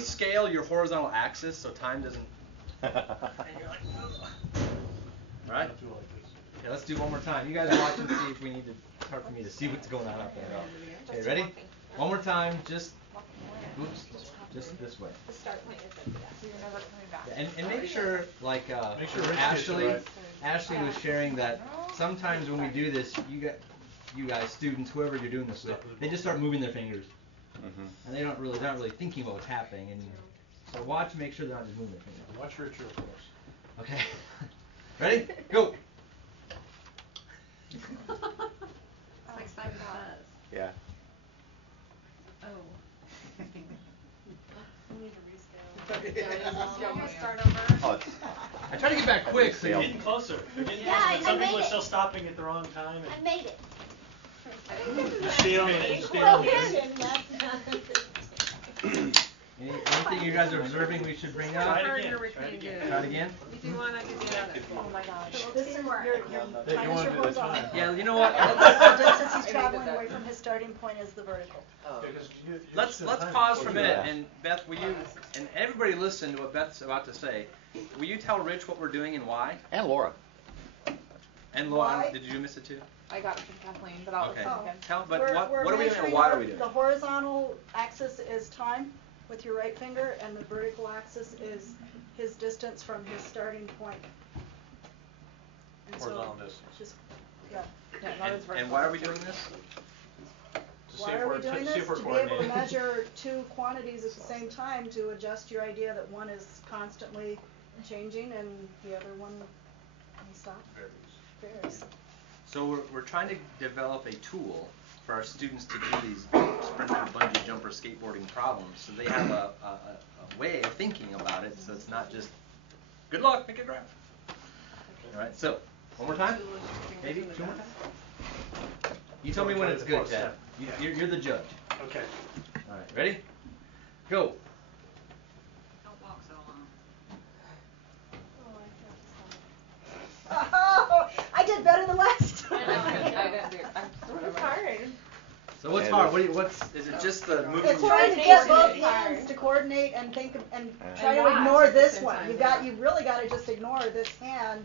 rescale your horizontal axis so time doesn't. And you're like, all right. Okay, let's do one more time. You guys watch and see if we need to. It's hard for me to see what's going on up there. Okay, ready? One more time. Just. Oops. Just this way. The start point is like that, so you're never coming back. And make sure, like Ashley was sharing that sometimes when we do this, you guys, students, whoever you're doing this with, they just start moving their fingers, and they're not really thinking about what's happening. And so watch, make sure they're not just moving their fingers. Watch Richard, of course. Okay. Ready? Go. It's like Simon Says. Yeah. Oh. We need to rescale. Start over. Oh, I try to get back quick. So You're getting closer. You're getting Yeah, closer. But some I people made are it. still stopping at the wrong time. I made it. Stay on it. Stay on it. anything you guys are observing we should bring Try up? it again. You're Try it repeating again. good. Try it again. You do want to do the other. Oh my gosh. This is your You time want is to your do the horizontal. time. Yeah, you know what? The distance he's traveling away from his starting point is the vertical. Let's pause for a minute, and Beth, will you and everybody listen to what Beth's about to say? Will you tell Rich what we're doing and why? and Laura. And Laura, Why? did you miss it too? I got it from Kathleen, but I'll Okay. listen again. Tell, but We're what are we doing and measuring why are we doing The it? horizontal axis is time with your right finger, and the vertical axis is his distance from his starting point. And Horizontal distance. Just, yeah. Yeah, that is And why are we doing this? Why are we doing See this? if we're To be able to coordinating. measure two quantities at the same time to adjust your idea that one is constantly changing and the other one may stop. Varies. So we're trying to develop a tool for our students to do these sprinter, bungee jumper, skateboarding problems, so they have a way of thinking about it. So it's not just good luck, make it graph. All right. So one more time. Maybe two more times. You tell me when it's good, Ted. You're the judge. Okay. All right. Ready? Go. Don't walk so long. Oh, I did better than last time. I didn't do it. I'm sort of hard. So what's hard? Is it just the moving? It's trying to get both hands to coordinate and think and try to watch ignore at the this same one. time. You really got to just ignore this hand.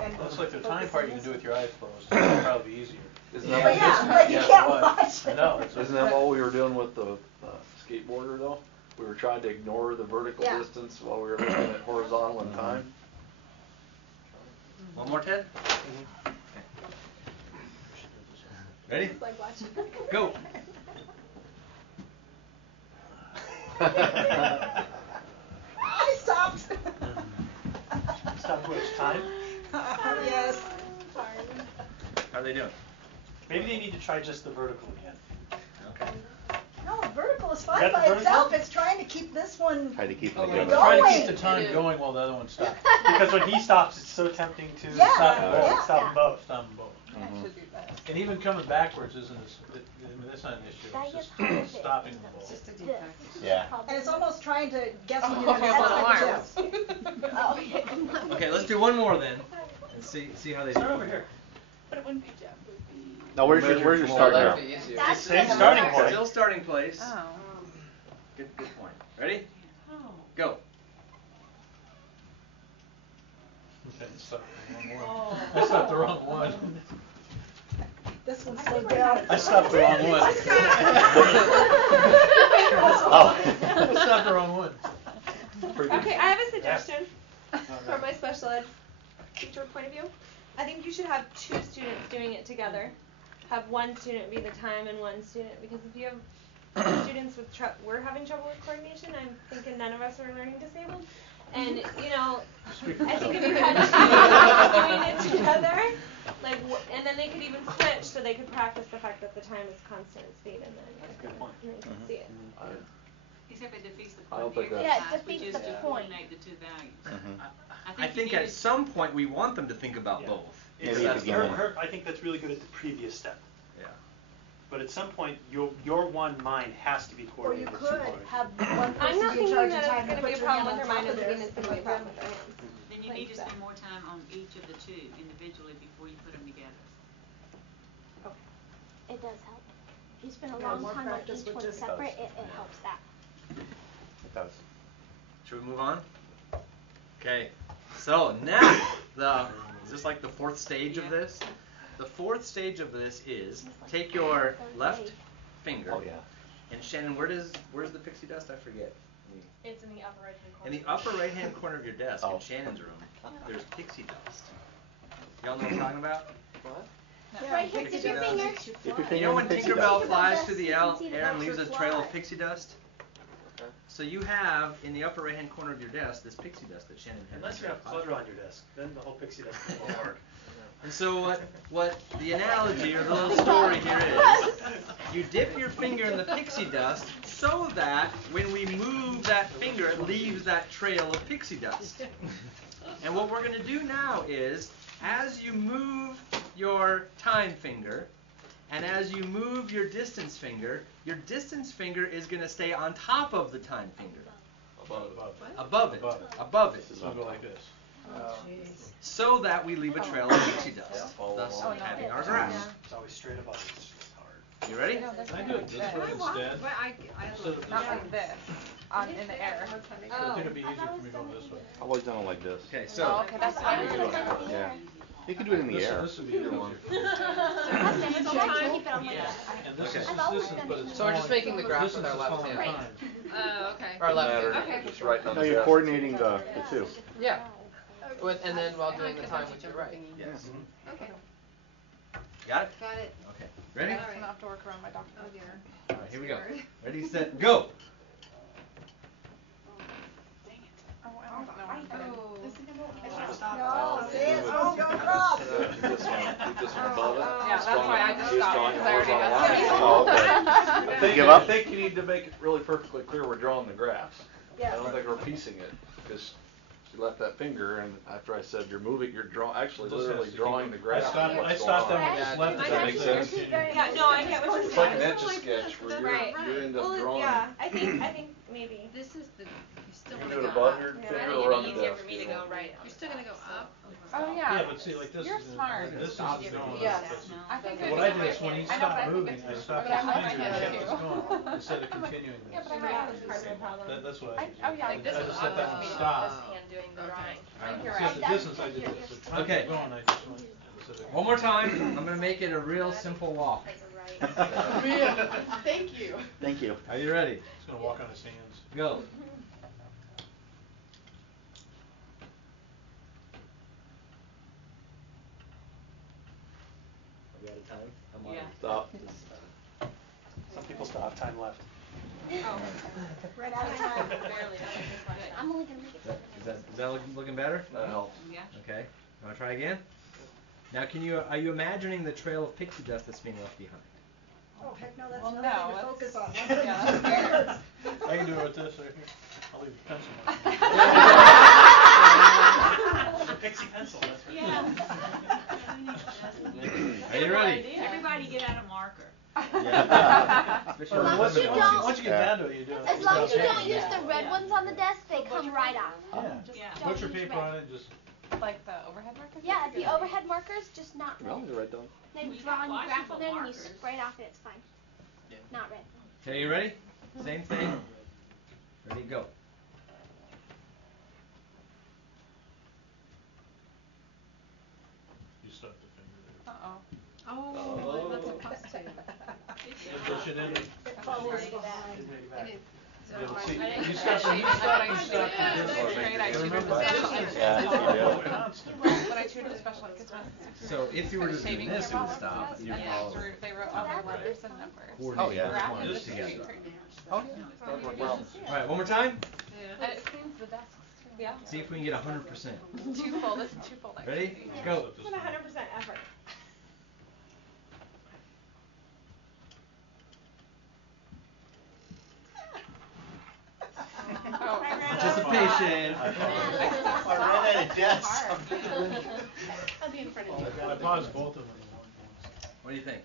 And Looks like the focus time on part you can this. do with your eyes closed. It'll probably be easier. Isn't But that, yeah, but you yeah, can't why? watch. I know. That's Isn't that what we were doing with the skateboarder though? We were trying to ignore the vertical Yeah. distance while we were looking at horizontal and time. One more, Ted. Ready? It's like watching. Go. I stopped. Stop which time? Yes. How are they doing? Maybe they need to try just the vertical again. Okay. No, vertical is fine Is that the by itself. vertical? It's trying to keep this one. Try to keep it Okay. together. Try to Going. keep the time going while the other one stops. Because when he stops, it's so tempting to Yeah, stop them both. yeah, Stop yeah. them both. Stop them both. I should do that. And even coming backwards isn't that's not an issue. It's just stopping them both. Just a deep dive. Yeah. And it's almost trying to guess when Oh, you're going to my arms. Okay, let's do one more then, and see how they do. Start over here. But it wouldn't be Jeff. It would be... Now where's your starting That'd ground? be easier. That's Same the starting hard point. Still starting place. Oh. Good point. Ready? Go. Okay, stop the wrong one. I stopped the wrong one. This one's slowed down. I stopped the wrong one. I stopped the wrong one. Okay, I have a suggestion from my special ed teacher point of view. I think you should have two students doing it together. Have one student be the time and one student, because if you have students with we're having trouble with coordination. I'm thinking none of us are learning disabled, and you know, I think if you had two doing it together, like, and then they could even switch, so they could practice the fact that the time is constant speed, and then you can see it. Except it defeats the I don't point. think Yeah, it exercise, which defeats is the to point. coordinate the two values. I think at some point we want them to think about Yeah. both. Maybe So at that's the the beginning. I think that's really good at the previous step. Yeah. But at some point, your one mind has to be Or you coordinated with could two parties. have one I'm person not be in thinking charge of that time it's and going to be put a your problem hand with on their mind top of at the theirs. beginning. It's going to be a problem with their hands. Then you Like need to that. spend more time on each of the two individually before you put them together. It does help. If you spend a Yeah, long more time on practice each would one just- separate, it helps that. It does. Should we move on? Okay. So now is this like the fourth stage of this? The fourth stage of this is take your left finger. Oh, yeah. And Shannon, where's the pixie dust? I forget. It's in the upper right hand corner. In the upper right hand corner of your desk Oh. in Shannon's room, there's pixie dust. Y'all know what I'm talking about? What? Right here, Pixie dip your dust. finger. Dip your You finger know in when the pixie Tinkerbell dust. flies dust, through the you air can see the and dots leaves a are trail fly. of pixie dust? Okay. So you have in the upper right hand corner of your desk this pixie dust that Shannon has. Unless you have clutter on your desk, then the whole pixie dust won't work. And so what the analogy or the little story here is, you dip your finger in the pixie dust so that when we move that finger, it leaves that trail of pixie dust. And what we're going to do now is, as you move your time finger, and as you move your distance finger is going to stay on top of the time finger. Above it. So go like this. So that we leave a trail of pixie dust, thus Oh, no. having our graph. It's always straight above. It's just hard. You ready? Can I do it this way instead? But I So Not like this, in the air. So I think it'd be easier for me going this way. I've always done it like this. Okay, Oh, so okay, that's fine. Yeah. You can do it in the air. This would be easier. Sometimes Keep it on like that. And this Okay. is I've always distance, done but it. it's So we're just falling- making the graph distance with our is left falling hand. time. Oh, okay. Or left Matter, hand. Okay. just writing on No, the you're desk. coordinating the two. Yeah. And then while doing the time with your right. yes. Okay. Got it? Got it. Okay. Ready? I'm gonna have to work around my doctor. Oh dear. All right, here we go. Ready, set, go. Oh, I don't know. Oh. No, see, it's supposed to go across. This one above it. Yeah, that's why I just He's stopped, drawing 'cause I already horizontal got lines. it. I think, I think you need to make it really perfectly clear we're drawing the graphs. Yeah. I don't think we're piecing it, because she left that finger, and after I said you're moving, you're actually This has literally to drawing the keep- graph. I stopped them with this Yeah, left. Does if that that make makes sense? Yeah, no, I get what you're It's like saying. an etch-a-sketch where Right. you end up Well, drawing. yeah, I think maybe. This is the, you still You wanna can go do it above up. your Yeah. finger I think or it'd on be the easier desk. for me to go right. You're still gonna go up. Oh, yeah. Yeah, but see, like this You're is, smart. this is Stop. going. Yes. That's- I think What it'd I be did is when he I know, but I stopped think moving, it's- I stopped but his I like finger and my kept hand this too. going, instead of continuing Yeah, this. but I might have this part of the problem. That's what I did. Oh, yeah. Like this I is just let that one awesome. stop. This hand doing the drawing. You're See, right. the distance I did this, the time Okay. kept going, I just went. instead of- One more time. I'm going to make it a real simple walk. That's a right. Thank you. Thank you. Are you ready? He's gonna walk on his hands. Go. Are we out of time? I'm on. Yeah. Stop. Some people still have time left. Right out of time. Barely. I'm only gonna make it. Is that looking better? That helps. Yeah. Okay. You want to try again? Now, are you imagining the trail of pixie dust that's being left behind? Oh, heck no, that's Well, another thing no, to focus on. Yeah, that's weird. I can do it with this right here. I'll leave the pencil on. Pixie pencil, that's what. Yeah. Are you ready? Everybody get out a marker. Especially Well, on once the you limit don't- ones. Once you get down to it, you do it. As long as you don't use the red ones on the desk, they come right off. Yeah. Yeah. Put your paper on it, just. Like the overhead markers? Yeah, the overhead markers, just not red. No, you're right, Don. They Well, you draw got on your graph washable on there and you markers. spray it off and it's fine. Not red. Okay, you ready? Same thing. Ready, go. You stuck the finger there. Uh-oh. Oh, that's a plus two. You push it in. It follows behind. It is. Yeah, but see, I didn't you know stuck that. you stuck I you thought stuck I this did. way. Great idea. Remember, Yeah. this is Yeah. constant. When I tutored special ed kids, So if you were to do shaving this, it cream would all stop. over And you'd them, follow and they wrote all their letters and numbers. coordinating Oh, yeah. each Graph one and of just these shaving together. cream. Oh, yeah. That would work well. All right, one more time. Yeah. And it cleans the desks too. Yeah. See if we can get 100%. Twofold, this is twofold Ready? activity. Go. It's an 100% effort. Oh, Participation. I ran out of desks. I'll be in front of you. I paused both of them. What do you think?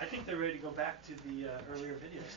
I think they're ready to go back to the earlier videos.